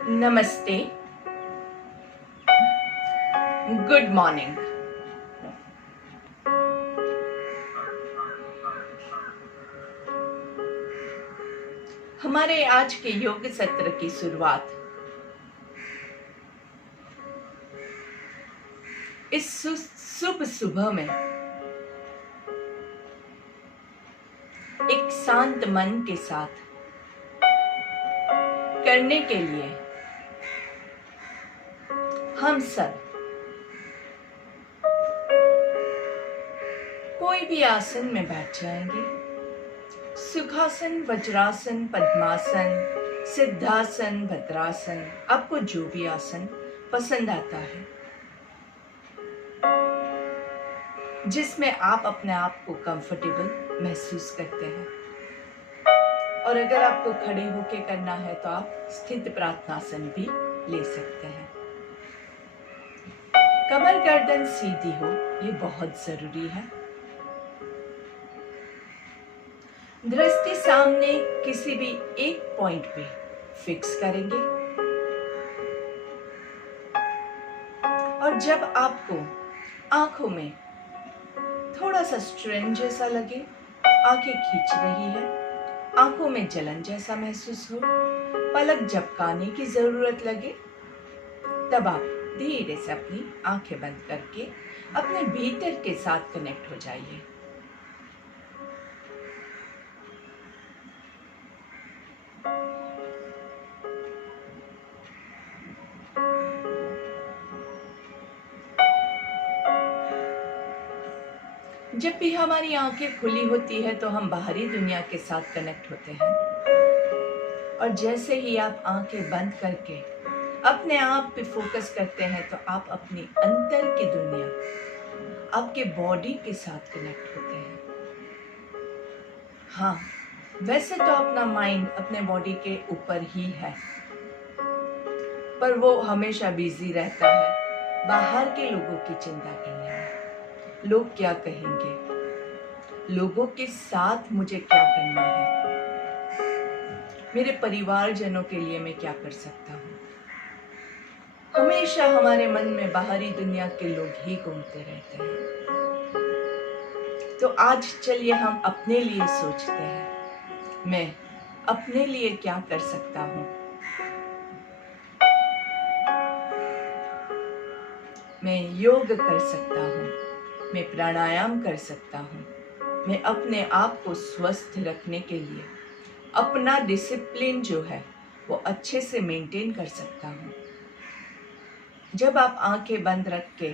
नमस्ते, good morning. हमारे आज के योग सत्र की शुरुआत इस शुभ सुबह में एक शांत मन के साथ करने के लिए हम सब कोई भी आसन में बैठ जाएंगे। सुखासन, वज्रासन, पद्मासन, सिद्धासन, भद्रासन, आपको जो भी आसन पसंद आता है, जिसमें आप अपने आप को कंफर्टेबल महसूस करते हैं। और अगर आपको खड़े होके करना है तो आप स्थित प्रार्थनासन भी ले सकते हैं। कमर गर्दन सीधी हो, ये बहुत जरूरी है। दृष्टि सामने किसी भी एक पॉइंट पे फिक्स करेंगे और जब आपको आंखों में थोड़ा सा स्ट्रेन जैसा लगे, आंखें खींच रही है, आंखों में जलन जैसा महसूस हो, पलक झपकाने की जरूरत लगे, तब आप धीरे से अपनी आंखें बंद करके अपने भीतर के साथ कनेक्ट हो जाइए। जब भी हमारी आंखें खुली होती है तो हम बाहरी दुनिया के साथ कनेक्ट होते हैं, और जैसे ही आप आंखें बंद करके अपने आप पे फोकस करते हैं तो आप अपनी अंदर की दुनिया, आपके बॉडी के साथ कनेक्ट होते हैं। हाँ, वैसे तो अपना माइंड अपने बॉडी के ऊपर ही है, पर वो हमेशा बिजी रहता है बाहर के लोगों की चिंता करने में। लोग क्या कहेंगे, लोगों के साथ मुझे क्या करना है, मेरे परिवारजनों के लिए मैं क्या कर सकता हूँ। हमेशा हमारे मन में बाहरी दुनिया के लोग ही घूमते रहते हैं। तो आज चलिए हम अपने लिए सोचते हैं, मैं अपने लिए क्या कर सकता हूँ। मैं योग कर सकता हूँ, मैं प्राणायाम कर सकता हूँ, मैं अपने आप को स्वस्थ रखने के लिए अपना डिसिप्लिन जो है वो अच्छे से मेंटेन कर सकता हूँ। जब आप आंखें बंद रख के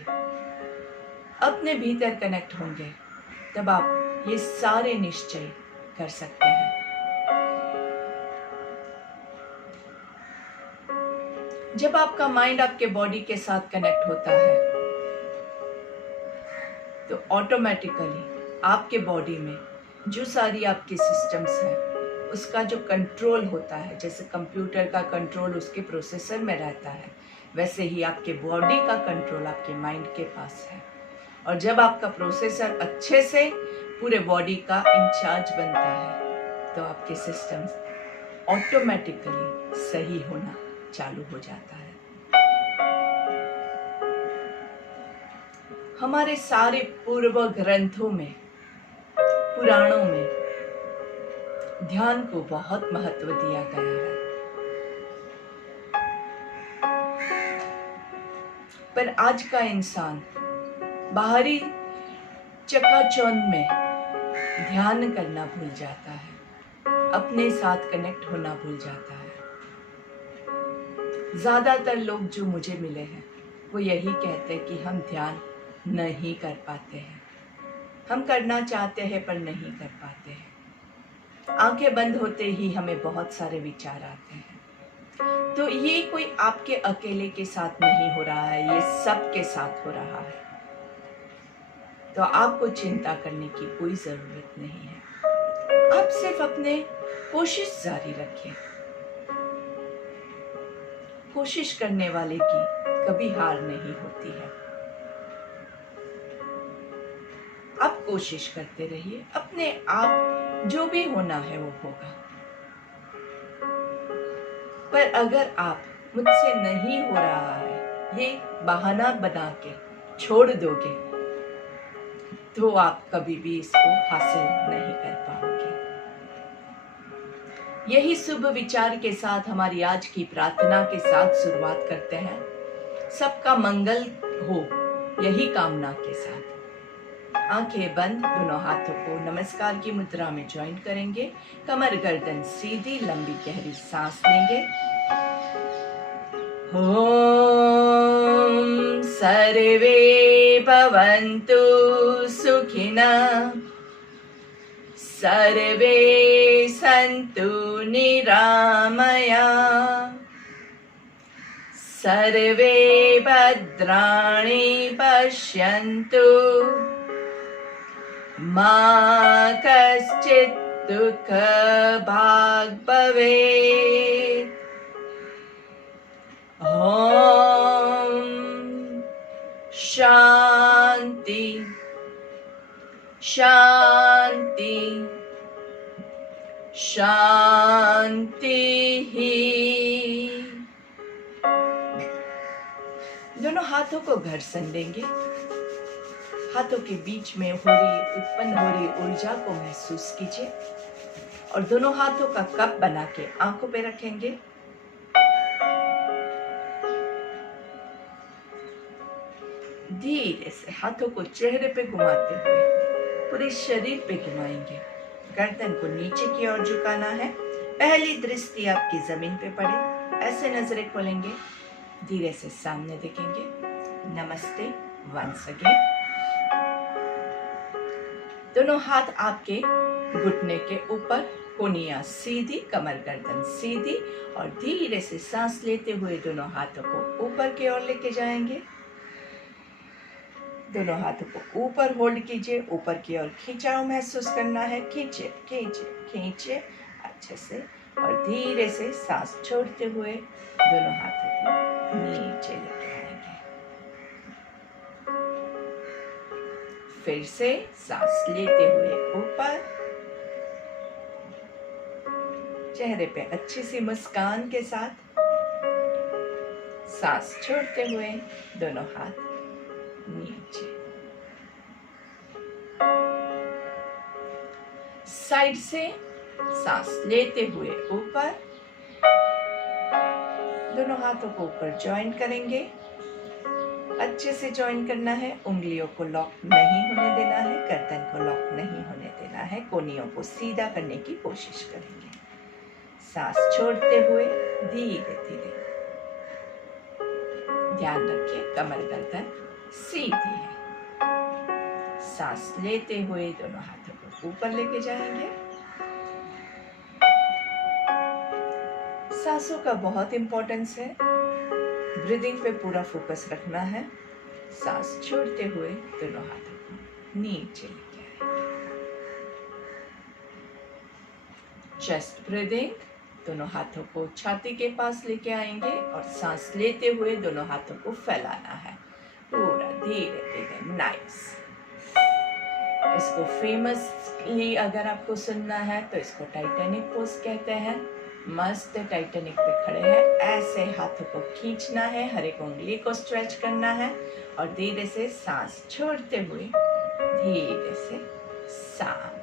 अपने भीतर कनेक्ट होंगे, तब आप ये सारे निश्चय कर सकते हैं। जब आपका माइंड आपके बॉडी के साथ कनेक्ट होता है तो ऑटोमेटिकली आपके बॉडी में जो सारी आपकी सिस्टम्स हैं उसका जो कंट्रोल होता है, जैसे कंप्यूटर का कंट्रोल उसके प्रोसेसर में रहता है, वैसे ही आपके बॉडी का कंट्रोल आपके माइंड के पास है। और जब आपका प्रोसेसर अच्छे से पूरे बॉडी का इंचार्ज बनता है तो आपके सिस्टम्स ऑटोमेटिकली सही होना चालू हो जाता है। हमारे सारे पूर्व ग्रंथों में, पुराणों में ध्यान को बहुत महत्व दिया गया है, पर आज का इंसान बाहरी चकाचौंध में ध्यान करना भूल जाता है, अपने साथ कनेक्ट होना भूल जाता है। ज्यादातर लोग जो मुझे मिले हैं वो यही कहते हैं कि हम ध्यान नहीं कर पाते हैं, हम करना चाहते हैं पर नहीं कर पाते हैं। आंखें बंद होते ही हमें बहुत सारे विचार आते हैं। तो ये कोई आपके अकेले के साथ नहीं हो रहा है, ये सबके साथ हो रहा है। तो आपको चिंता करने की कोई जरूरत नहीं है। आप सिर्फ अपने कोशिश जारी रखें। कोशिश करने वाले की कभी हार नहीं होती है। आप कोशिश करते रहिए, अपने आप जो भी होना है वो होगा। पर अगर आप मुझसे नहीं हो रहा है, ये बहाना बना के छोड़ दोगे तो आप कभी भी इसको हासिल नहीं कर पाओगे। यही शुभ विचार के साथ हमारी आज की प्रार्थना के साथ शुरुआत करते हैं। सबका मंगल हो, यही कामना के साथ आंखें बंद, दोनों हाथों को नमस्कार की मुद्रा में ज्वाइन करेंगे। कमर गर्दन सीधी, लंबी गहरी सांस लेंगे। ओम सर्वे भवन्तु सुखिनः, सर्वे सन्तु निरामयाः, सर्वे भद्राणि पश्यन्तु, मा कश्चित् दुःखभाग् भवेत्। ओम शांति शांति शांति ही। दोनों हाथों को घर्षण देंगे। हाथों के बीच में उत्पन्न हो रही ऊर्जा को महसूस कीजिए और दोनों हाथों का कप बना के आंखों पे रखेंगे। धीरे से हाथों को चेहरे पे घुमाते हुए पूरे शरीर पे घुमाएंगे। गर्दन को नीचे की ओर झुकाना है। पहली दृष्टि आपकी जमीन पे पड़े, ऐसे नजरें खोलेंगे, धीरे से सामने देखेंगे। नमस्ते वंस अगेन। दोनों हाथ आपके घुटने के ऊपर, कोनियां सीधी, कमर गर्दन सीधी और धीरे से सांस लेते हुए दोनों हाथों को ऊपर की ओर लेके जाएंगे। दोनों हाथों को ऊपर होल्ड कीजिए, ऊपर की ओर खिंचाव महसूस करना है। खींचे खींचे खींचे अच्छे से और धीरे से सांस छोड़ते हुए दोनों हाथों को नीचे लेके आएंगे। फिर से सांस लेते हुए ऊपर, चेहरे पे अच्छी सी मुस्कान के साथ सांस छोड़ते हुए दोनों हाथ नीचे। साइड से सांस लेते हुए ऊपर, दोनों हाथों को ऊपर ज्वाइन करेंगे। अच्छे से ज्वाइन करना है। उंगलियों को लॉक नहीं होने देना है, गर्दन को लॉक नहीं होने देना है। कोनियों को सीधा करने की कोशिश करेंगे। सांस छोड़ते हुए धीरे धीरे, ध्यान रखिए कमर गर्दन सीधी है। सांस लेते हुए दोनों हाथों को ऊपर लेके जाएंगे। सांसों का बहुत इंपॉर्टेंस है। ब्रीदिंग पे पूरा फोकस रखना है। सांस छोड़ते हुए दोनों हाथों को नीचे लेके आएंगे। चेस्ट ब्रीदिंग, दोनों हाथों को छाती के पास लेके आएंगे और सांस लेते हुए दोनों हाथों को फैलाना है पूरा धीरे धीरे। नाइस। इसको फेमसली अगर आपको सुनना है तो इसको टाइटैनिक पोज कहते हैं। मस्त टाइटैनिक पे खड़े हैं, ऐसे हाथों को खींचना है, हर एक उंगली को स्ट्रेच करना है और धीरे से सांस छोड़ते हुए धीरे से सामने।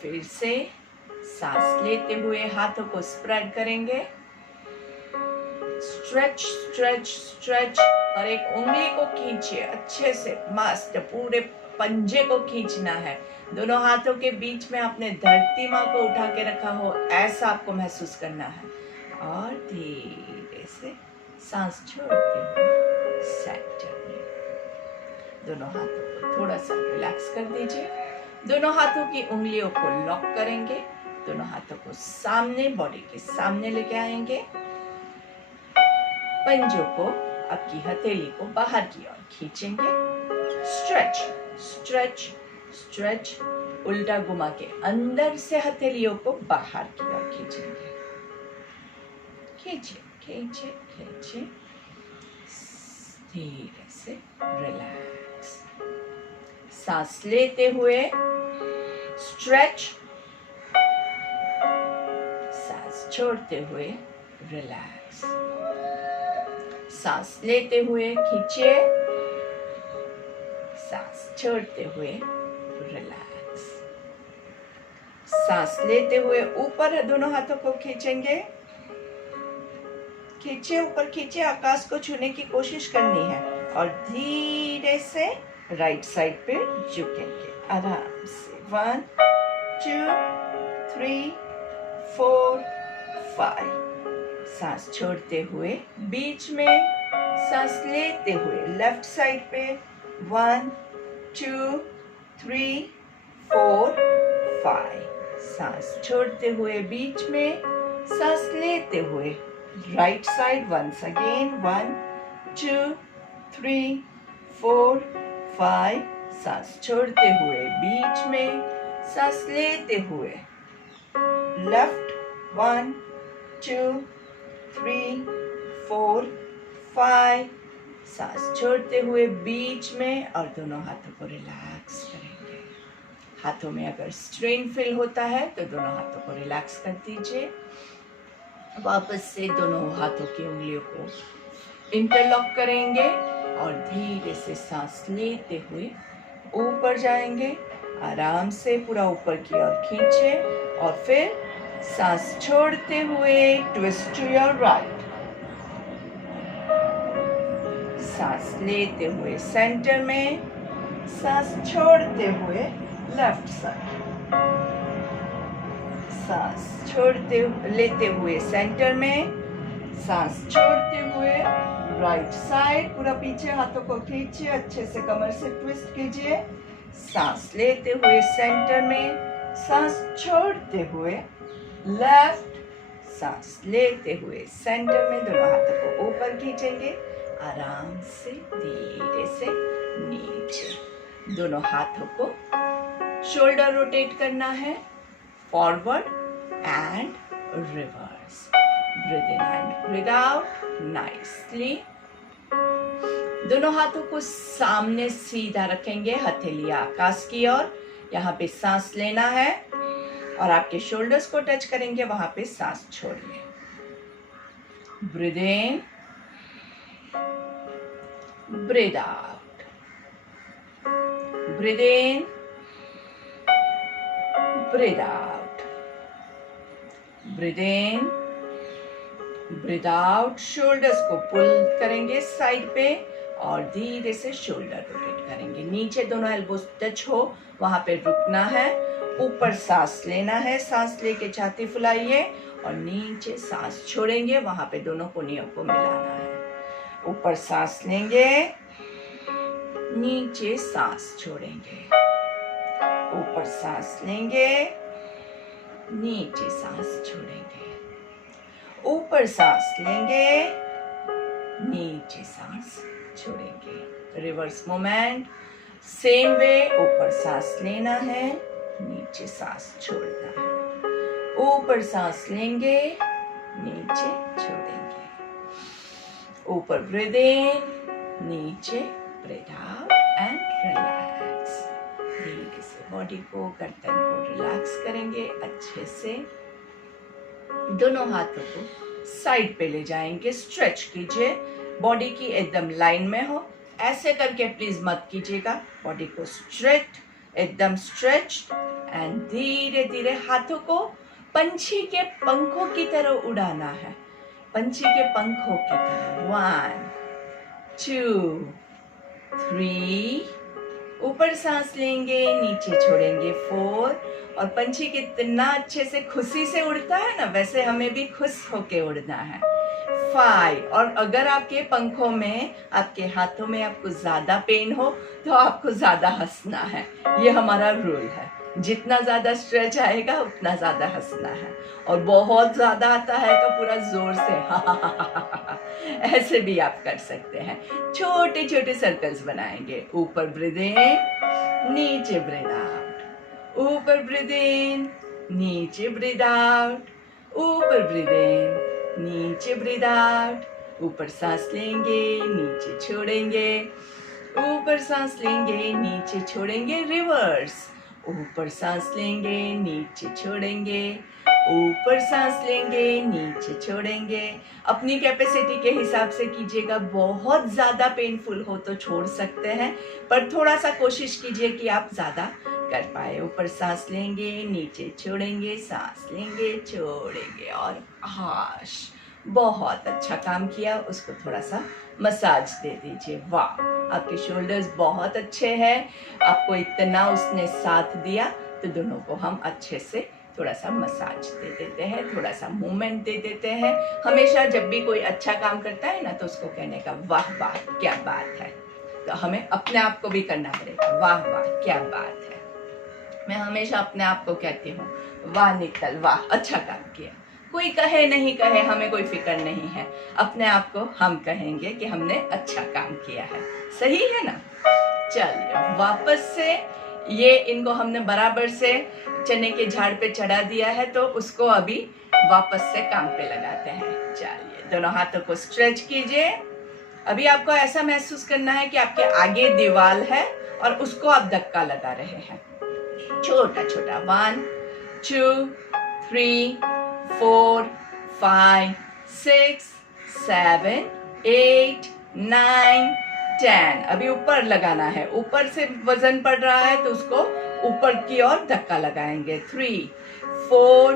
फिर से सांस लेते हुए हाथों को स्प्रेड करेंगे। स्ट्रेच स्ट्रेच स्ट्रेच और एक उंगली को खींचिए अच्छे से। मस्त पूरे पंजे को खींचना है। दोनों हाथों के बीच में आपने धरती माँ को उठा के रखा हो, ऐसा आपको महसूस करना है और धीरे से सांस छोड़ते हुए सेंटर में। दोनों हाथों को थोड़ा सा रिलैक्स कर दीजिए। दोनों हाथों की उंगलियों को लॉक करेंगे। दोनों हाथों को सामने, बॉडी के सामने लेके आएंगे। पंजों को, आपकी हथेली को बाहर की ओर खींचेंगे। स्ट्रेच स्ट्रेच स्ट्रेच, उल्टा घुमा के अंदर से हथेलियों को बाहर की ओर खींचेंगे। खींचे खींचे खींचे, धीरे से रिलैक्स। सांस लेते हुए स्ट्रेच, सांस छोड़ते हुए रिलैक्स। सांस लेते हुए खींचिए, सांस छोड़ते हुए रिलैक्स। सांस लेते हुए ऊपर दोनों हाथों को खींचेंगे, खींचे ऊपर खींचे, आकाश को छूने की कोशिश करनी है और धीरे से राइट साइड पे झुकेंगे आराम से। 1 2 3 4 5। सांस छोड़ते हुए बीच में, सांस लेते हुए लेफ्ट साइड पे 1 2 3 4 5। सांस छोड़ते हुए बीच में, सांस लेते हुए राइट साइड वंस अगेन 1 2 3 4 5। सांस छोड़ते हुए बीच में, सांस लेते हुए लेफ्ट 1 2 3 4 5। सांस छोड़ते हुए बीच में और दोनों हाथों को रिलैक्स करेंगे। हाथों में अगर स्ट्रेन फील होता है तो दोनों हाथों को रिलैक्स कर दीजिए। वापस से दोनों हाथों की उंगलियों को इंटरलॉक करेंगे और धीरे से सांस लेते हुए ऊपर जाएंगे। आराम से पूरा ऊपर की ओर खींचे और फिर सांस छोड़ते हुए ट्विस्ट टू योर राइट। सांस लेते हुए सेंटर में, सांस छोड़ते हुए लेफ्ट साइड। सांस लेते हुए सेंटर में, सांस छोड़ते हुए राइट साइड। पूरा पीछे हाथों को खींचिए, अच्छे से कमर से ट्विस्ट कीजिए। सांस लेते हुए सेंटर में, सांस छोड़ते हुए लेफ्ट। सांस लेते हुए सेंटर में, दोनों हाथों को ऊपर खींचेंगे। आराम से धीरे से नीचे। दोनों हाथों को शोल्डर रोटेट करना है, forward and reverse. Breathe in and breathe out nicely. दोनों हाथों को सामने सीधा रखेंगे, हथेली आकाश की ओर। यहाँ पे सांस लेना है और आपके शोल्डर्स को टच करेंगे, वहां पे सांस छोड़िए। ब्रीथ इन, ब्रीथ आउट, ब्रीथ इन, ब्रीथ आउट, ब्रीथ इन, ब्रीथ आउट। शोल्डर्स को पुल करेंगे साइड पे और धीरे से शोल्डर रोटेट करेंगे। नीचे दोनों एल्बोस टच हो, वहां पे रुकना है। ऊपर सांस लेना है, सांस लेके छाती फुलाइए और नीचे सांस छोड़ेंगे, वहां पे दोनों कोनियों को मिलाना है। ऊपर सांस लेंगे, नीचे सांस छोड़ेंगे। ऊपर सांस लेंगे, नीचे सांस छोड़ेंगे। ऊपर सांस लेंगे, नीचे सांस छोड़ेंगे। Reverse moment same way. ऊपर सांस लेना है, नीचे सांस छोड़ना है। ऊपर सांस लेंगे, नीचे छोड़ेंगे। ऊपर ब्रीथ इन, नीचे ब्रीथ आउट एंड रिलैक्स। धीरे से बॉडी को, गर्दन को रिलैक्स करेंगे अच्छे से। दोनों हाथों को साइड पे ले जाएंगे, स्ट्रेच कीजिए। बॉडी की एकदम लाइन में हो, ऐसे करके प्लीज मत कीजिएगा। बॉडी को स्ट्रेट, एकदम स्ट्रेच्ड एंड धीरे धीरे हाथों को पंछी के पंखों की तरह उड़ाना है। पंछी के पंखों की तरह। 1 2 3। ऊपर सांस लेंगे, नीचे छोड़ेंगे 4। और पंछी कितना अच्छे से खुशी से उड़ता है ना, वैसे हमें भी खुश होके उड़ना है। 5। और अगर आपके पंखों में, आपके हाथों में आपको ज्यादा पेन हो तो आपको ज्यादा हंसना है। ये हमारा रूल है। जितना ज्यादा स्ट्रेच आएगा उतना ज्यादा हंसना है। और बहुत ज्यादा आता है तो पूरा जोर से ऐसे भी आप कर सकते हैं। छोटे छोटे सर्कल्स बनाएंगे। ऊपर ब्रीथ इन, नीचे ब्रीथ आउट। ऊपर ब्रीथ इन, नीचे ब्रीथ आउट। ऊपर ब्रीथ इन, नीचे ब्रीथ आउट। ऊपर सांस लेंगे, नीचे छोड़ेंगे। ऊपर सांस लेंगे, नीचे छोड़ेंगे। रिवर्स। ऊपर सांस लेंगे, नीचे छोड़ेंगे। ऊपर सांस लेंगे, नीचे छोड़ेंगे। अपनी कैपेसिटी के हिसाब से कीजिएगा। बहुत ज़्यादा पेनफुल हो तो छोड़ सकते हैं, पर थोड़ा सा कोशिश कीजिए कि आप ज़्यादा कर पाए। ऊपर सांस लेंगे, नीचे छोड़ेंगे, सांस लेंगे, छोड़ेंगे। और हाश, बहुत अच्छा काम किया। उसको थोड़ा सा मसाज दे दीजिए। वाह, आपके शोल्डर्स बहुत अच्छे हैं। आपको इतना उसने साथ दिया, तो दोनों को हम अच्छे से थोड़ा सा मसाज दे देते हैं, थोड़ा सा मूवमेंट दे देते हैं। हमेशा जब भी कोई अच्छा काम करता है ना, तो उसको कहने का वाह वाह क्या बात है। तो हमें अपने आप को भी करना पड़ेगा, वाह वाह क्या बात है। मैं हमेशा अपने आप को कहती हूँ, वाह निकल, वाह अच्छा काम किया। कोई कहे नहीं कहे, हमें कोई फिक्र नहीं है। अपने आप को हम कहेंगे कि हमने अच्छा काम किया है। सही है ना? चलिए, वापस से ये इनको हमने बराबर से चने के झाड़ पे चढ़ा दिया है, तो उसको अभी वापस से काम पे लगाते हैं। चलिए, दोनों हाथों को स्ट्रेच कीजिए। अभी आपको ऐसा महसूस करना है कि आपके आगे दीवार है और उसको आप धक्का लगा रहे हैं। छोटा छोटा, 1 2 3 4 5 6 7 8 9 10। अभी ऊपर लगाना है, ऊपर से वजन पड़ रहा है तो उसको ऊपर की ओर धक्का लगाएंगे। 3 4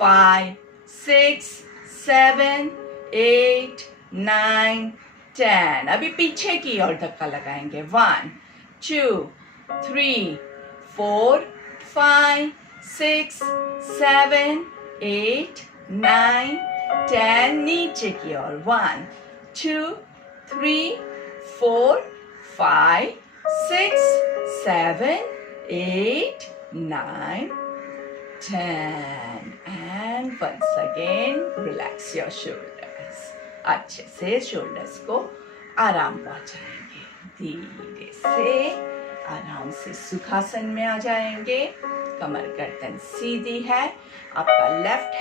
5 6 7 8 9 10। अभी पीछे की ओर धक्का लगाएंगे। 1 2 3 4 5 6 7 8 9 10। नीचे की ओर 1 2 3 4 5 6 7 8 9 10। And once again relax your shoulders. अच्छे से शोल्डर्स को आराम पहुंचाएंगे। धीरे से आराम से सुखासन में आ जाएंगे। कमर गर्दन सीधी है। आपका लेफ्ट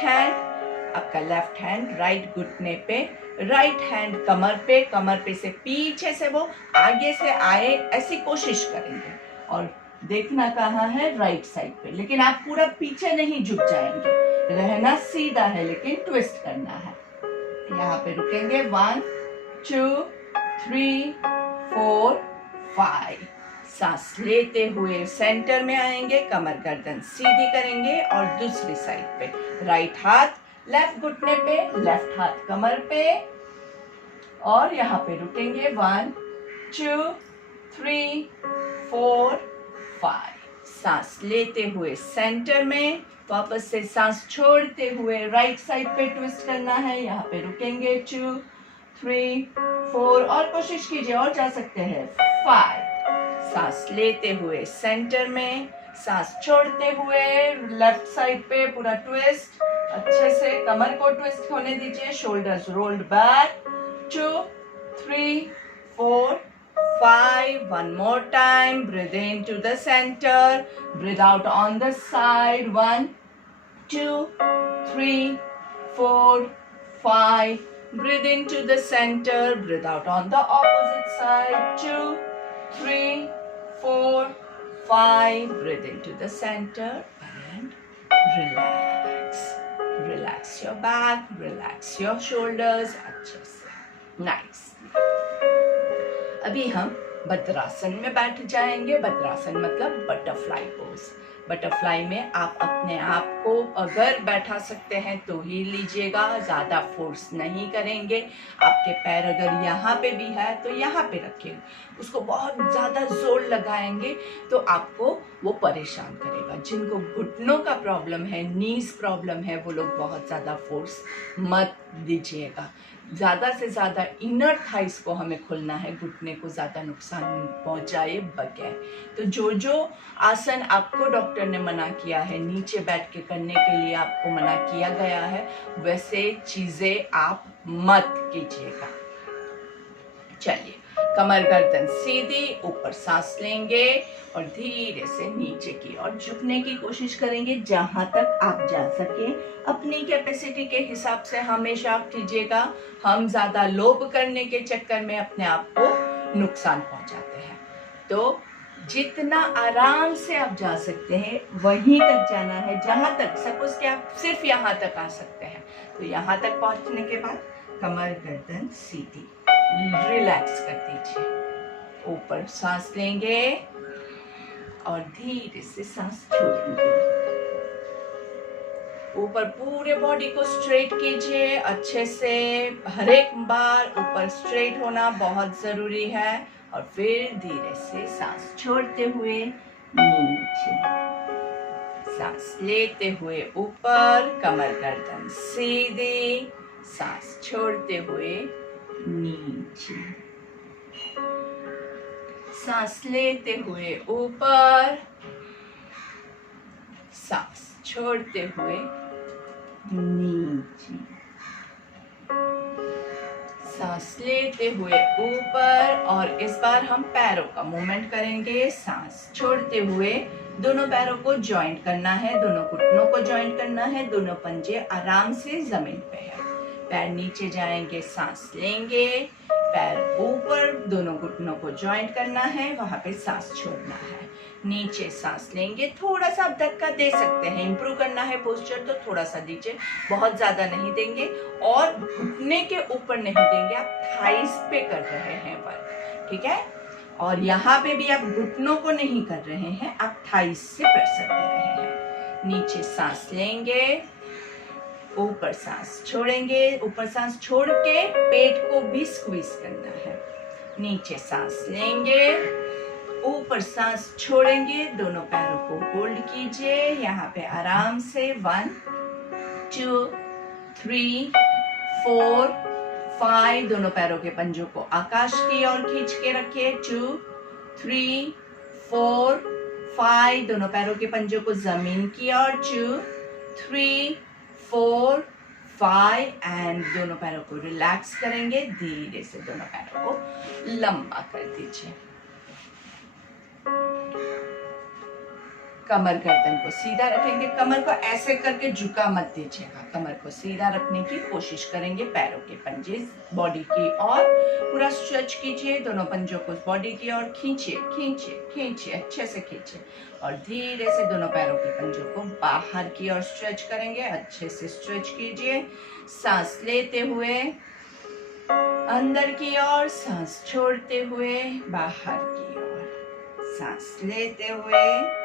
हैंड राइट घुटने पे, राइट हैंड कमर पे से पीछे से वो आगे से आए, ऐसी कोशिश करेंगे। और देखना कहाँ है, राइट साइड पे। लेकिन आप पूरा पीछे नहीं झुक जाएंगे, रहना सीधा है, लेकिन ट्विस्ट करना है। यहाँ पे रुकेंगे। 1 2 3 4 5। सांस लेते हुए सेंटर में आएंगे, कमर गर्दन सीधी करेंगे और दूसरी साइड पे राइट हाथ लेफ्ट घुटने पे, लेफ्ट हाथ कमर पे, और यहाँ पे रुकेंगे। 1 2 3 4 5। सांस लेते हुए सेंटर में, वापस से सांस छोड़ते हुए राइट साइड पे ट्विस्ट करना है। यहाँ पे रुकेंगे। 2 3 4 और कोशिश कीजिए, और जा सकते हैं। 5। सांस लेते हुए सेंटर में, सांस छोड़ते हुए लेफ्ट साइड पे पूरा ट्विस्ट। अच्छे से कमर को ट्विस्ट होने दीजिए। Shoulders rolled back. 2 3 4 5। One more time. Breathe into the center. Breathe out on the side. 1 2 3 4 5. Breathe into the center. Breathe out on the opposite side. 2 3 4 5. Breathe into the center and relax. Relax your back. Relax your shoulders. अच्छे से. Nice. अभी हम भद्रासन में बैठ जाएंगे। भद्रासन मतलब butterfly pose. Butterfly में आप अपने आप को अगर बैठा सकते हैं तो ही लीजिएगा, ज़्यादा फोर्स नहीं करेंगे। आपके पैर अगर यहाँ पे भी है तो यहाँ पे रखिए। उसको बहुत ज़्यादा जोर लगाएंगे तो आपको वो परेशान करेगा। जिनको घुटनों का प्रॉब्लम है, नीज प्रॉब्लम है, वो लोग बहुत ज़्यादा फोर्स मत दीजिएगा। ज़्यादा से ज़्यादा इनर थाइस को हमें खोलना है, घुटने को ज़्यादा नुकसान पहुंचाए बगैर। तो जो जो आसन आपको डॉक्टर ने मना किया है, नीचे बैठ के करने के लिए आपको मना किया गया है, वैसे चीज़ें आप मत कीजिएगा। चलिए, कमर गर्दन सीधी, ऊपर सांस लेंगे और धीरे से नीचे की ओर झुकने की कोशिश करेंगे जहां तक आप जा सके। अपनी कैपेसिटी के हिसाब से हमेशा कीजिएगा। हम ज्यादा लोभ करने के चक्कर में अपने आप को नुकसान पहुंचाते हैं। तो जितना आराम से आप जा सकते हैं वहीं तक जाना है, जहां तक सपोज कि आप सिर्फ यहाँ तक आ सकते हैं, तो यहाँ तक पहुंचने के बाद कमर गर्दन सीधी, रिलैक्स कर दीजिए। ऊपर सांस लेंगे और धीरे से सांस छोड़ेंगे। ऊपर पूरे बॉडी को स्ट्रेट कीजिए अच्छे से। हर एक बार ऊपर स्ट्रेट होना बहुत जरूरी है। और फिर धीरे से सांस छोड़ते हुए नीचे, सांस लेते हुए ऊपर, कमर गर्दन सीधी, सांस छोड़ते हुए नीचे, सांस लेते हुए ऊपर, सांस छोड़ते हुए नीचे, सांस लेते हुए ऊपर। और इस बार हम पैरों का मूवमेंट करेंगे। सांस छोड़ते हुए दोनों पैरों को जॉइंट करना है, दोनों घुटनों को जॉइंट करना है, दोनों पंजे आराम से जमीन पे है। पैर नीचे जाएंगे, सांस लेंगे, पैर ऊपर, दोनों घुटनों को जॉइंट करना है, वहां पे सांस छोड़ना है। नीचे सांस लेंगे, थोड़ा सा आप धक्का दे सकते हैं, इंप्रूव करना है पोस्चर तो थोड़ा सा दीजिए, बहुत ज्यादा नहीं देंगे। और घुटने के ऊपर नहीं देंगे, आप थाइस पे कर रहे हैं वर्क, ठीक है। और यहाँ पे भी आप घुटनों को नहीं कर रहे हैं, आप थाइस से प्रेशर दे रहे हैं। नीचे सांस लेंगे, ऊपर सांस छोड़ेंगे, ऊपर सांस छोड़ के पेट को भी स्क्वीज करना है। नीचे सांस लेंगे, ऊपर सांस छोड़ेंगे, दोनों पैरों को होल्ड कीजिए यहाँ पे आराम से। 1 2 3 4 5, दोनों पैरों के पंजों को आकाश की ओर खींच के रखिए। 2 3 4 5, दोनों पैरों के पंजों को जमीन की ओर। 2 3 4 5 एंड दोनों पैरों को रिलैक्स करेंगे। धीरे से दोनों पैरों को लंबा कर दीजिए। कमर गर्दन को सीधा रखेंगे, कमर को ऐसे करके झुका मत दीजिएगा, कमर को सीधा रखने की कोशिश करेंगे। पैरों के पंजे बॉडी की ओर पूरा स्ट्रेच कीजिए, दोनों पंजों को बॉडी की ओर खींचिए खींचिए खींचिए, अच्छे से खींचिए। और धीरे से दोनों पैरों के पंजों को बाहर की ओर स्ट्रेच करेंगे, अच्छे से स्ट्रेच कीजिए। सांस लेते हुए अंदर की ओर, सांस छोड़ते हुए बाहर की ओर। सांस लेते हुए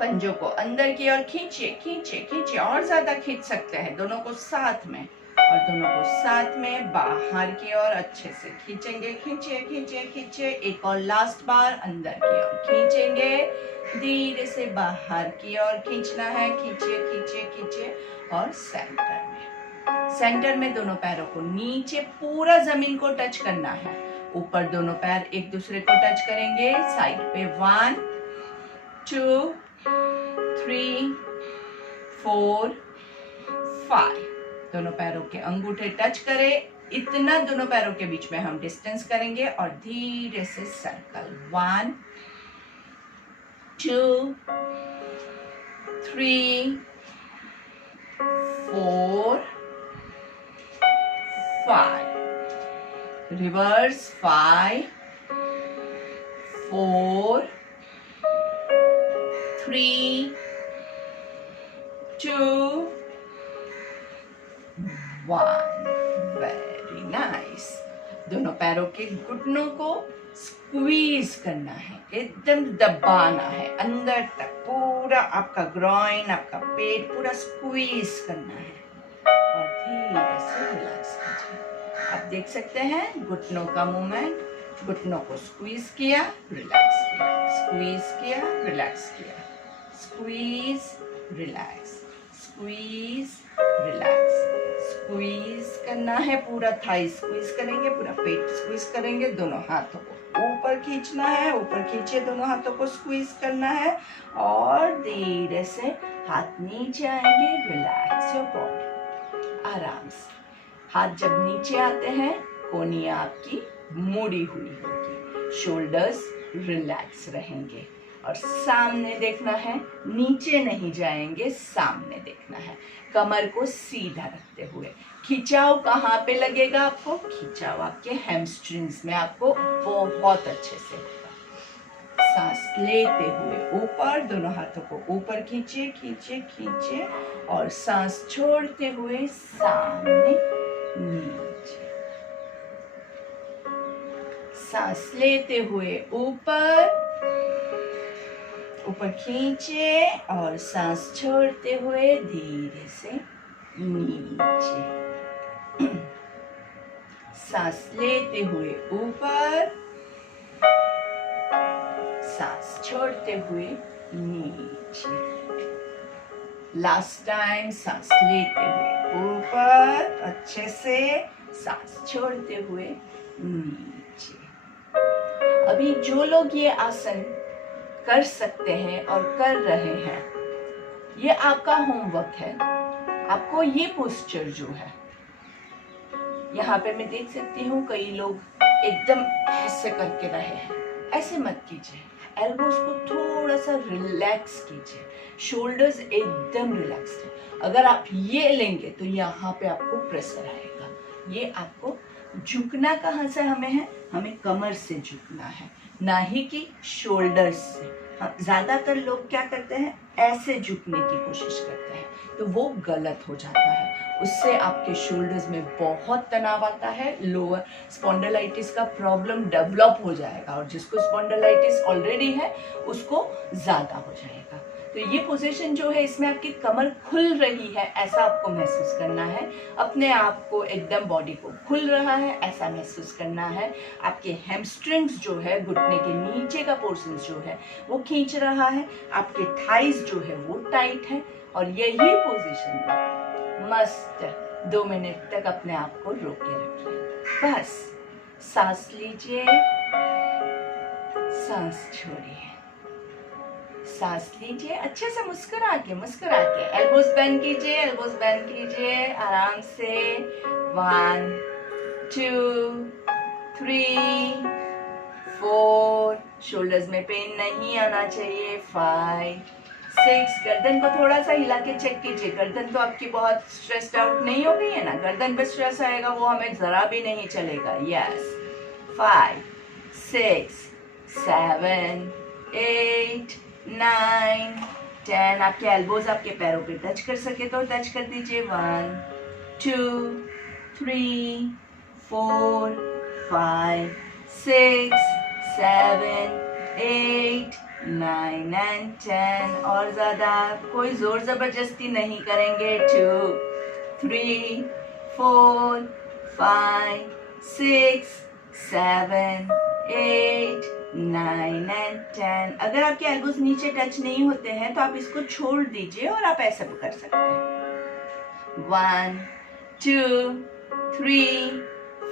पंजों को अंदर की ओर खींचिए खींचिए खींचिए, और ज्यादा खींच सकते हैं, दोनों को साथ में। और दोनों को साथ में बाहर की ओर अच्छे से खींचेंगे, खींचिए खींचिए खींचिए। एक और लास्ट बार अंदर की ओर खींचेंगे, धीरे से बाहर की ओर खींचना है, खींचिए खींचिए खींचिए। और सेंटर में दोनों पैरों को नीचे पूरा जमीन को टच करना है, ऊपर दोनों पैर एक दूसरे को टच करेंगे। साइड पे 1 2 3 4 5, दोनों पैरों के अंगूठे टच करें, इतना दोनों पैरों के बीच में हम डिस्टेंस करेंगे। और धीरे से सर्कल 1 2 3 4 5, रिवर्स 5 4 3 2 1। Very nice. दोनों पैरों के घुटनों को स्क्वीज करना है, एकदम दबाना है अंदर तक, पूरा आपका ग्रॉइन, आपका पेट पूरा स्क्वीज करना है। और धीरे से रिलैक्स कीजिए। आप देख सकते हैं घुटनों का मूवमेंट, घुटनों को स्क्वीज किया, रिलैक्स किया, स्क्वीज किया, रिलैक्स किया, squeeze relax, squeeze relax. Squeeze करना है, पूरा थाई स्क्वीज करेंगे, पूरा पेट स्क्वीज करेंगे। दोनों हाथों को ऊपर खींचना है, ऊपर खींचिए, दोनों हाथों को स्क्वीज करना है। और धीरे से हाथ नीचे आएंगे, रिलैक्स योर बॉडी, आराम से। हाथ जब नीचे आते हैं, कोहनियां आपकी मुड़ी हुई होगी, शोल्डर्स रिलैक्स रहेंगे। और सामने देखना है, नीचे नहीं जाएंगे, सामने देखना है, कमर को सीधा रखते हुए। खिंचाव कहाँ पे लगेगा आपको? खिंचाव आपके हैमस्ट्रिंग्स में आपको बहुत अच्छे से होगा। सांस लेते हुए ऊपर, दोनों हाथों को ऊपर खींचे खींचे खींचे और सांस छोड़ते हुए सामने नीचे। सांस लेते हुए ऊपर ऊपर खींचे और सांस छोड़ते हुए धीरे से नीचे। सांस लेते हुए ऊपर, सांस छोड़ते हुए नीचे। लास्ट टाइम, सांस लेते हुए ऊपर अच्छे से, सांस छोड़ते हुए नीचे। अभी जो लोग ये आसन कर सकते हैं और कर रहे हैं, ये आपका होमवर्क है। आपको ये पोस्चर जो है, यहाँ पे मैं देख सकती हूँ कई लोग एकदम ऐसे करके रहे हैं, ऐसे मत कीजिए। एल्बोज को थोड़ा सा रिलैक्स कीजिए, शोल्डर्स एकदम रिलैक्स है। अगर आप ये लेंगे तो यहाँ पे आपको प्रेशर आएगा। ये आपको झुकना कहाँ से हमें है, हमें कमर से झुकना है, ना ही कि शोल्डर्स से। ज्यादातर लोग क्या करते हैं, ऐसे झुकने की कोशिश करते हैं, तो वो गलत हो जाता है। उससे आपके शोल्डर्स में बहुत तनाव आता है, लोअर स्पॉन्डिलाइटिस का प्रॉब्लम डेवलप हो जाएगा, और जिसको स्पॉन्डिलाइटिस ऑलरेडी है उसको ज्यादा हो जाएगा। तो ये पोजीशन जो है, इसमें आपकी कमर खुल रही है ऐसा आपको महसूस करना है। अपने आप को एकदम, बॉडी को खुल रहा है ऐसा महसूस करना है। आपके हैमस्ट्रिंग्स जो है, घुटने के नीचे का पोर्शन जो है वो खींच रहा है, आपके थाइज जो है वो टाइट है। और यही पोजीशन में मस्त 2 मिनट तक अपने आप को रोके रखिए। बस सांस लीजिए, सांस छोड़िए, सांस लीजिए, अच्छे से मुस्कुरा के एल्बोज बेंड कीजिए, एल्बोज बेंड कीजिए आराम से। 1 2 3 4, शोल्डर्स में पेन नहीं आना चाहिए। 5 6, गर्दन को थोड़ा सा हिला के चेक कीजिए। गर्दन तो आपकी बहुत स्ट्रेस्ड आउट नहीं हो गई है ना, गर्दन पे स्ट्रेस आएगा वो हमें जरा भी नहीं चलेगा। यस। 5 6 7 8 9 10, आपके एल्बोज आपके पैरों पे टच कर सके तो टच कर दीजिए। 1 2 3 4 5 6 7 8 9 and 10, और ज्यादा कोई जोर जबरदस्ती नहीं करेंगे। 2 3 4 5 6 7 8 9 and 10। अगर आपके एल्बोज नीचे टच नहीं होते हैं तो आप इसको छोड़ दीजिए और आप ऐसा भी कर सकते हैं। 1 2 3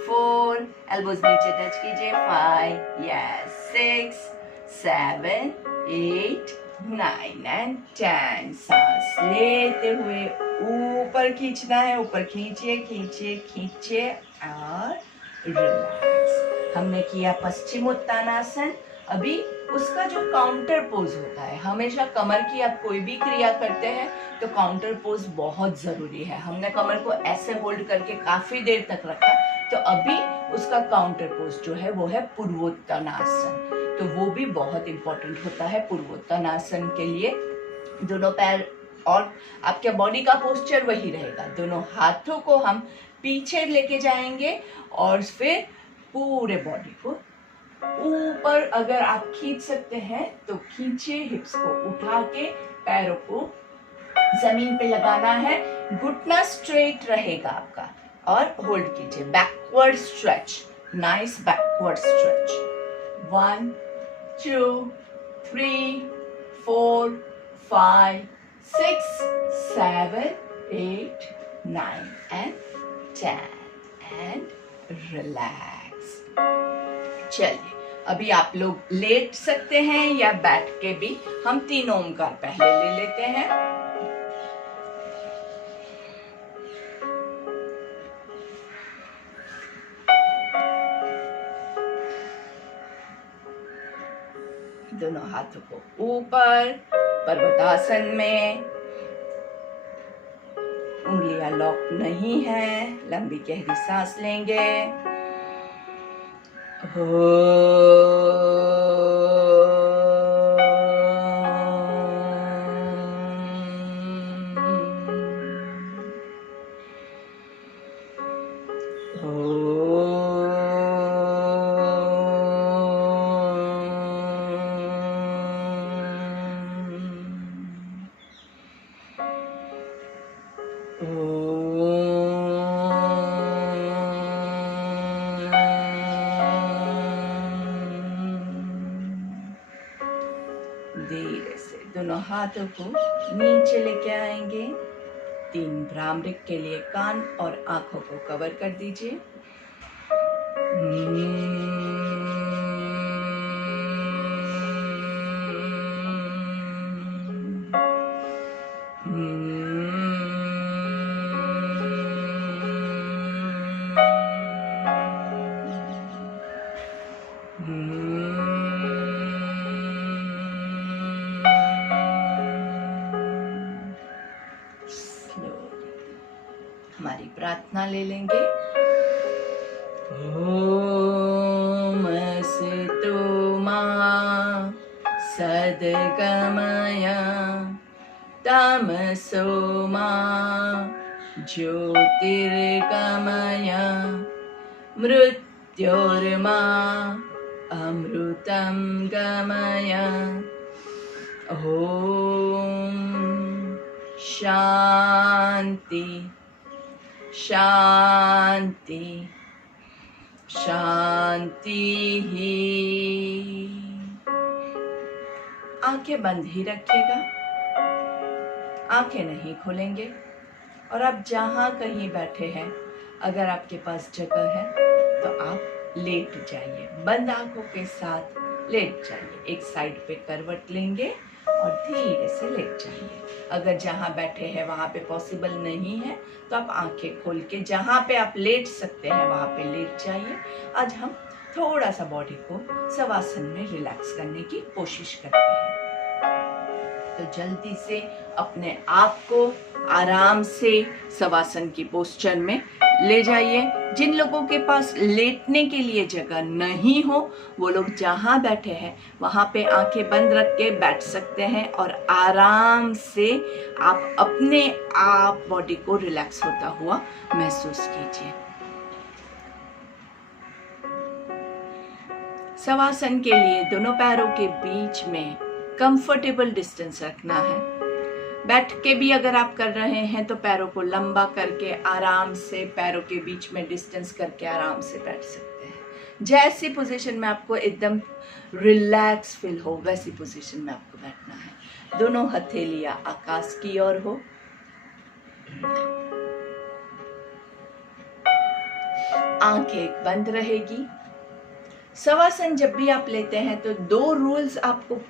4, एल्बोज नीचे टच कीजिए। 5 यस 6 7 8 9 and 10। सांस लेते हुए ऊपर खींचना है, ऊपर खींचिए खींचिए खींचिए और रिलैक्स। हमने किया पश्चिमोत्तानासन। अभी उसका जो काउंटर पोज होता है, हमेशा कमर की आप कोई भी क्रिया करते हैं तो काउंटर पोज बहुत जरूरी है। हमने कमर को ऐसे होल्ड करके काफी देर तक रखा, तो अभी उसका काउंटर पोज जो है वो है पूर्वोत्तानासन। तो वो भी बहुत इंपॉर्टेंट होता है पूर्वोत्तानासन के लिए। दोनों पैर और आपके बॉडी का पोस्चर वही रहेगा। दोनों हाथों को हम पीछे लेके जाएंगे और फिर पूरे बॉडी को ऊपर, अगर आप खींच सकते हैं तो खींचे, हिप्स को उठा के पैरों को जमीन पे लगाना है। घुटना स्ट्रेट रहेगा आपका और होल्ड कीजिए। Backward stretch, nice backward stretch. 1 2 3 4 5 6 7 8 9 and 10 and relax। चलिए, अभी आप लोग लेट सकते हैं या बैठ के भी। हम 3 ओमकार पहले ले लेते हैं। दोनों हाथों को ऊपर पर्वतासन में, उंगलियां लॉक नहीं है। लंबी गहरी सांस लेंगे। हो धीरे से दोनों हाथों को नीचे लेके आएंगे। 3 भ्रामरिक के लिए कान और आंखों को कवर कर दीजिए। हमारी प्रार्थना ले लेंगे। ओम असतो मा सद्गमय तमसो मा ज्योतिर्गमय मृत्योर्मा अमृतं गमय। ओम शांति शांति शांति ही। आंखें बंद ही रखिएगा, आंखें नहीं खोलेंगे। और आप जहां कहीं बैठे हैं, अगर आपके पास जगह है तो आप लेट जाइए, बंद आंखों के साथ लेट जाइए। एक साइड पे करवट लेंगे और धीरे से लेट जाइए। अगर जहां बैठे हैं वहां पे पॉसिबल नहीं है तो आप आंखें खोल के जहां पे आप लेट सकते हैं वहां पे लेट जाइए। आज हम थोड़ा सा बॉडी को शवासन में रिलैक्स करने की कोशिश करते हैं। तो जल्दी से अपने आप को आराम से शवासन की पोस्चर में ले जाइए। जिन लोगों के पास लेटने के लिए जगह नहीं हो वो लोग जहां बैठे हैं वहां पे आंखें बंद रख के बैठ सकते हैं और आराम से आप अपने आप बॉडी को रिलैक्स होता हुआ महसूस कीजिए। शवासन के लिए दोनों पैरों के बीच में कंफर्टेबल डिस्टेंस रखना है। बैठ के भी अगर आप कर रहे हैं तो पैरों को लंबा करके आराम से पैरों के बीच में डिस्टेंस करके आराम से बैठ सकते हैं। जैसी पोजीशन में आपको एकदम रिलैक्स फील हो वैसी पोजीशन में आपको बैठना है। दोनों हथेलियां आकाश की ओर हो। आंखें बंद रहेगी। शवासन जब भी आप लेते हैं तो 2 रूल्स आपको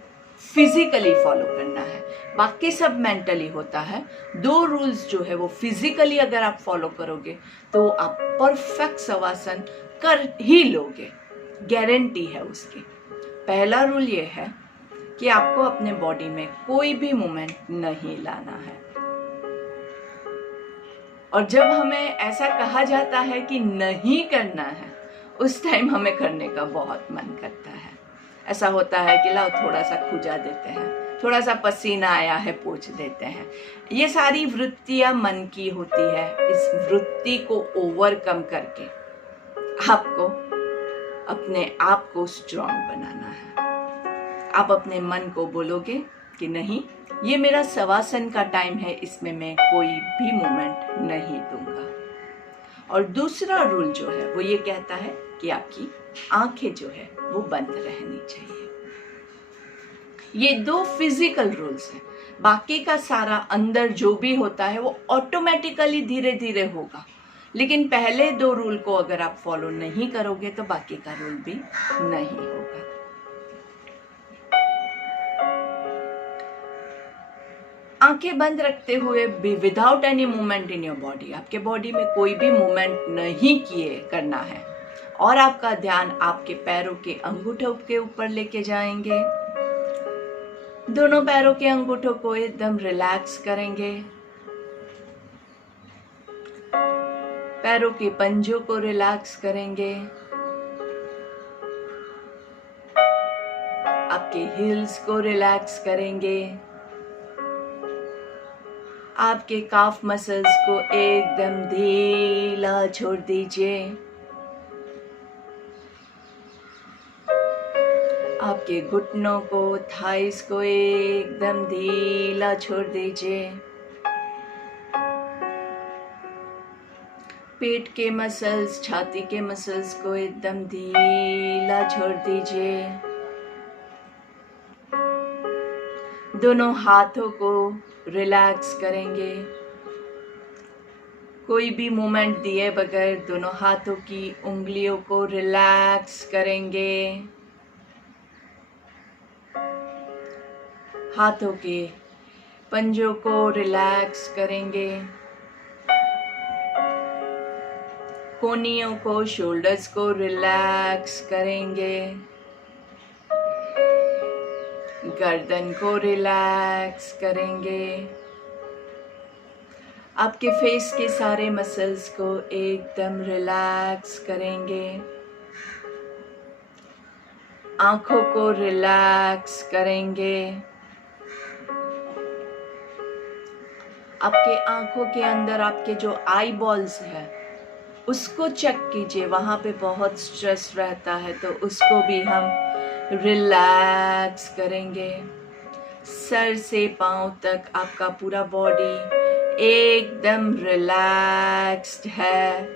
फिजिकली फॉलो करना है, बाकी सब मेंटली होता है। 2 रूल्स जो है वो फिजिकली अगर आप फॉलो करोगे तो आप परफेक्ट शवासन कर ही लोगे, गारंटी है उसकी। पहला रूल ये है कि आपको अपने बॉडी में कोई भी मूवमेंट नहीं लाना है। और जब हमें ऐसा कहा जाता है कि नहीं करना है उस टाइम हमें करने का बहुत मन करता है। ऐसा होता है कि लाओ थोड़ा सा खुजा देते हैं, थोड़ा सा पसीना आया है पोंछ देते हैं। ये सारी वृत्तियां मन की होती है। इस वृत्ति को ओवरकम करके आपको अपने आप को स्ट्रांग बनाना है। आप अपने मन को बोलोगे कि नहीं, ये मेरा शवासन का टाइम है, इसमें मैं कोई भी मूवमेंट नहीं दूंगा। और दूसरा रूल जो है वो ये कहता है कि आपकी आंखें जो है वो बंद रहनी चाहिए। ये 2 फिजिकल रूल्स हैं। बाकी का सारा अंदर जो भी होता है वो ऑटोमेटिकली धीरे धीरे होगा। लेकिन पहले 2 रूल को अगर आप फॉलो नहीं करोगे तो बाकी का रूल भी नहीं होगा। आंखें बंद रखते हुए भी without any movement in your body, आपके बॉडी में कोई भी मूवमेंट नहीं किए करना है। और आपका ध्यान आपके पैरों के अंगूठों के ऊपर लेके जाएंगे। दोनों पैरों के अंगूठों को एकदम रिलैक्स करेंगे। पैरों के पंजों को रिलैक्स करेंगे। आपके हील्स को रिलैक्स करेंगे। आपके काफ मसल्स को एकदम ढीला छोड़ दीजिए। आपके घुटनों को, थाइस को एकदम ढीला छोड़ दीजिए। पेट के मसल्स, छाती के मसल्स को एकदम ढीला छोड़ दीजिए। दोनों हाथों को रिलैक्स करेंगे, कोई भी मूवमेंट दिए बगैर दोनों हाथों की उंगलियों को रिलैक्स करेंगे। हाथों के पंजों को रिलैक्स करेंगे, कोहनियों को, शोल्डर्स को रिलैक्स करेंगे, गर्दन को रिलैक्स करेंगे। आपके फेस के सारे मसल्स को एकदम रिलैक्स करेंगे, आंखों को रिलैक्स करेंगे। आपके आंखों के अंदर आपके जो आई बॉल्स है उसको चेक कीजिए, वहां पे बहुत स्ट्रेस रहता है तो उसको भी हम रिलैक्स करेंगे। सर से पांव तक आपका पूरा बॉडी एकदम रिलैक्स्ड है।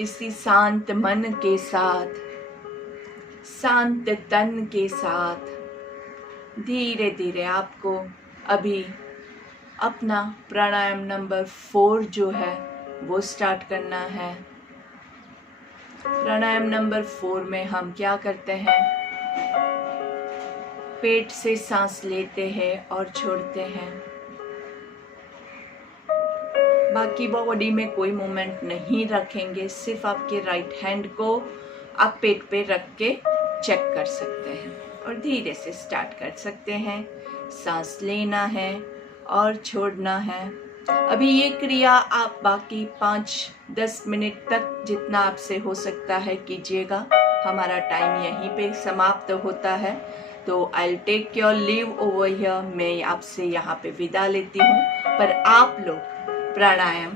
इसी शांत मन के साथ, शांत तन के साथ धीरे धीरे आपको अभी अपना प्राणायाम नंबर 4 जो है वो स्टार्ट करना है। प्राणायाम नंबर 4 में हम क्या करते हैं, पेट से सांस लेते हैं और छोड़ते हैं। बाकी बॉडी में कोई मूवमेंट नहीं रखेंगे, सिर्फ आपके राइट हैंड को आप पेट पे रख के चेक कर सकते हैं और धीरे से स्टार्ट कर सकते हैं। सांस लेना है और छोड़ना है। अभी ये क्रिया आप बाकी 5-10 मिनट तक जितना आपसे हो सकता है कीजिएगा। हमारा टाइम यहीं पे समाप्त होता है, तो I will take your leave over here. मैं आपसे यहाँ पे विदा लेती हूँ, पर आप लोग प्राणायाम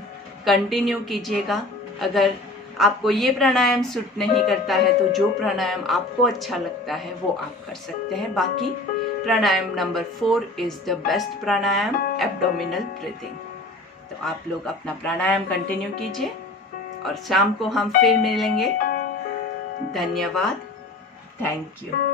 कंटिन्यू कीजिएगा। अगर आपको ये प्राणायाम सूट नहीं करता है तो जो प्राणायाम आपको अच्छा लगता है वो आप कर सकते हैं। बाकी pranayama number 4 is the best pranayama, abdominal breathing. तो आप लोग अपना प्राणायाम कंटिन्यू कीजिए और शाम को हम फिर मिलेंगे। धन्यवाद, थैंक यू।